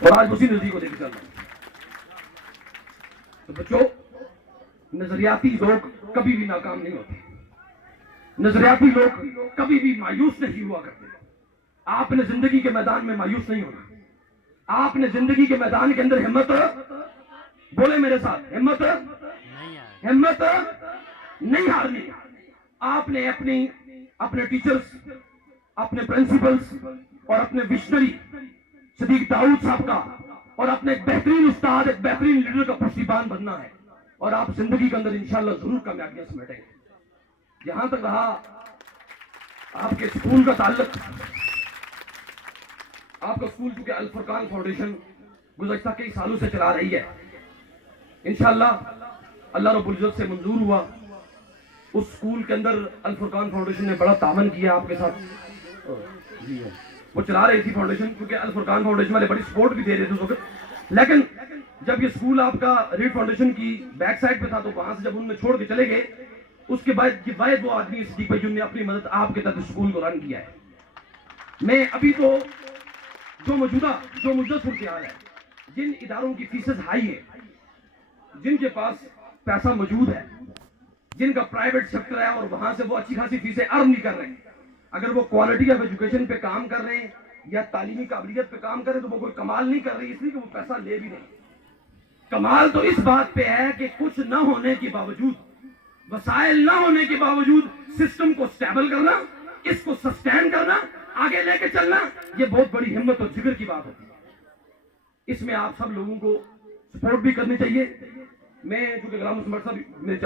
اور آج اسی نظریے کو دیکھ چل رہا ہوں. تو بچوں، نظریاتی لوگ کبھی بھی ناکام نہیں ہوتے. نظریاتی لوگ کبھی بھی مایوس نہیں ہوا کرتے. آپ نے زندگی کے میدان میں مایوس نہیں ہونا. آپ نے زندگی کے میدان کے اندر ہمت، بولے میرے ساتھ، ہمت نہیں ہارنی. آپ نے اپنے ٹیچرز، اپنے پرنسپلز اور اپنے وشنری صدیق داؤد صاحب کا اور اپنے ایک بہترین استاد، ایک بہترین لیڈر کا پشتیبان بننا ہے. اور آپ زندگی کے اندر انشاءاللہ ضرور کامیابیاں سمیٹیں گے. جہاں تک رہا آپ کے اسکول کا تعلق، آپ کا اسکول چونکہ الفرقان فاؤنڈیشن گزشتہ کئی سالوں سے چلا رہی ہے. انشاءاللہ اللہ رب العزت سے منظور ہوا. اس اسکول کے اندر الفرقان فاؤنڈیشن نے بڑا تعاون کیا آپ کے ساتھ. وہ چلا رہی تھی فاؤنڈیشن، کیونکہ الفرقان فاؤنڈیشن والے بڑی سپورٹ بھی دے رہے تھے اس وقت. لیکن جب یہ اسکول آپ کا ریڈ فاؤنڈیشن کی بیک سائڈ پہ تھا، تو وہاں سے جب ان میں چھوڑ کے چلے گئے، اس کے بعد یہ واحد وہ آدمی صدیق بھائی جن نے اپنی مدد آپ کے تحت اسکول کو رن کیا ہے. میں ابھی تو جو موجودہ صورتحال ہے، جن اداروں کی فیسز ہائی ہے، جن کے پاس پیسہ موجود ہے، جن کا پرائیویٹ سیکٹر ہے اور وہاں سے وہ اچھی خاصی فیسیں ارن نہیں کر رہے ہیں، اگر وہ کوالٹی آف ایجوکیشن پہ کام کر رہے ہیں یا تعلیمی قابلیت پہ کام کر رہے ہیں، تو وہ کوئی کمال نہیں کر رہی، اس لیے کہ وہ پیسہ لے بھی نہیں. کمال تو اس بات پہ ہے کہ کچھ نہ ہونے کے باوجود، وسائل نہ ہونے کے باوجود سسٹم کو سٹیبل کرنا، اس کو سسٹین کرنا، آگے لے کے چلنا، یہ بہت بڑی ہمت اور جگر کی بات ہوتی ہے. اس میں آپ سب لوگوں کو سپورٹ بھی کرنی چاہیے. میں چونکہ غلام حسن بٹ صاحب میرے